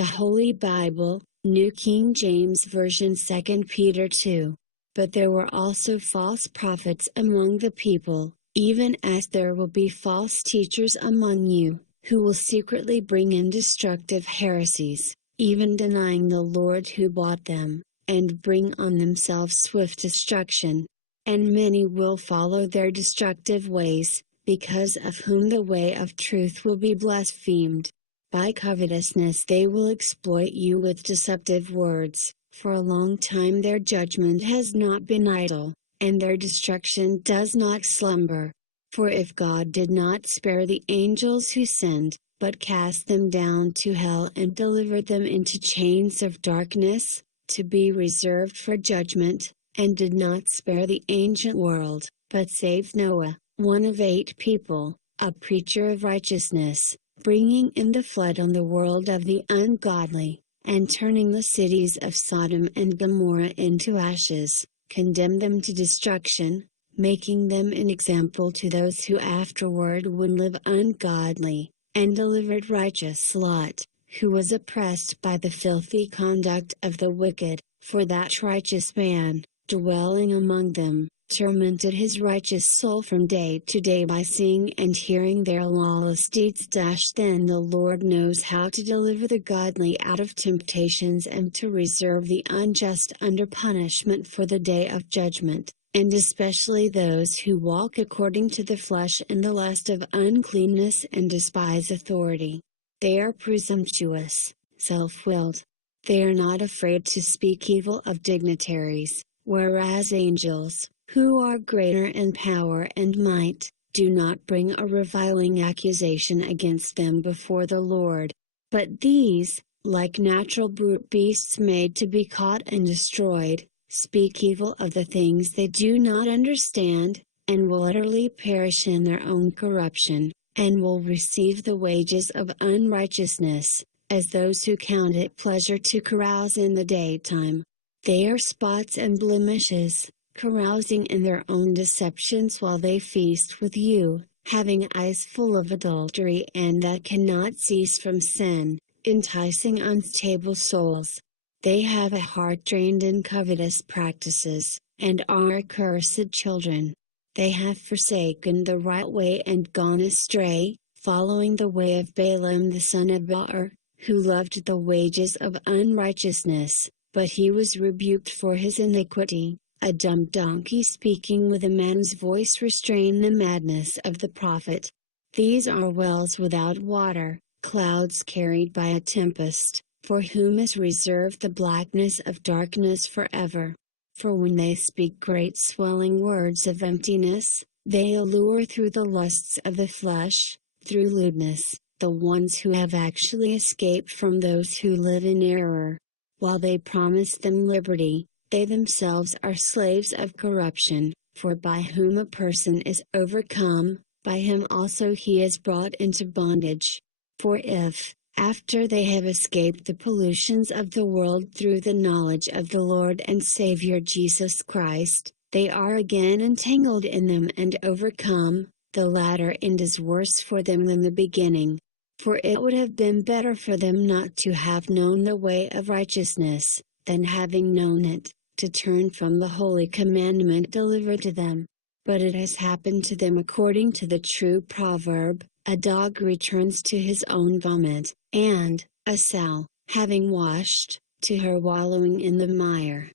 The Holy Bible, New King James Version 2 Peter 2. But there were also false prophets among the people, even as there will be false teachers among you, who will secretly bring in destructive heresies, even denying the Lord who bought them, and bring on themselves swift destruction. And many will follow their destructive ways, because of whom the way of truth will be blasphemed. By covetousness they will exploit you with deceptive words. For a long time their judgment has not been idle, and their destruction does not slumber. For if God did not spare the angels who sinned, but cast them down to hell and delivered them into chains of darkness, to be reserved for judgment, and did not spare the ancient world, but saved Noah, one of 8 people, a preacher of righteousness, bringing in the flood on the world of the ungodly, and turning the cities of Sodom and Gomorrah into ashes, condemned them to destruction, making them an example to those who afterward would live ungodly, and delivered righteous Lot, who was oppressed by the filthy conduct of the wicked, for that righteous man, dwelling among them, tormented his righteous soul from day to day by seeing and hearing their lawless deeds. Then the Lord knows how to deliver the godly out of temptations and to reserve the unjust under punishment for the day of judgment, and especially those who walk according to the flesh in the lust of uncleanness and despise authority. They are presumptuous, self-willed. They are not afraid to speak evil of dignitaries, whereas angels, who are greater in power and might, do not bring a reviling accusation against them before the Lord. But these, like natural brute beasts made to be caught and destroyed, speak evil of the things they do not understand, and will utterly perish in their own corruption, and will receive the wages of unrighteousness, as those who count it pleasure to carouse in the daytime. They are spots and blemishes, carousing in their own deceptions while they feast with you, having eyes full of adultery and that cannot cease from sin, enticing unstable souls. They have a heart trained in covetous practices, and are accursed children. They have forsaken the right way and gone astray, following the way of Balaam the son of Beor, who loved the wages of unrighteousness, but he was rebuked for his iniquity. A dumb donkey speaking with a man's voice restrained the madness of the prophet. These are wells without water, clouds carried by a tempest, for whom is reserved the blackness of darkness forever. For when they speak great swelling words of emptiness, they allure through the lusts of the flesh, through lewdness, the ones who have actually escaped from those who live in error. While they promise them liberty, they themselves are slaves of corruption, for by whom a person is overcome, by him also he is brought into bondage. For if, after they have escaped the pollutions of the world through the knowledge of the Lord and Savior Jesus Christ, they are again entangled in them and overcome, the latter end is worse for them than the beginning. For it would have been better for them not to have known the way of righteousness, than having known it, to turn from the holy commandment delivered to them. But it has happened to them according to the true proverb, a dog returns to his own vomit, and, a sow, having washed, to her wallowing in the mire.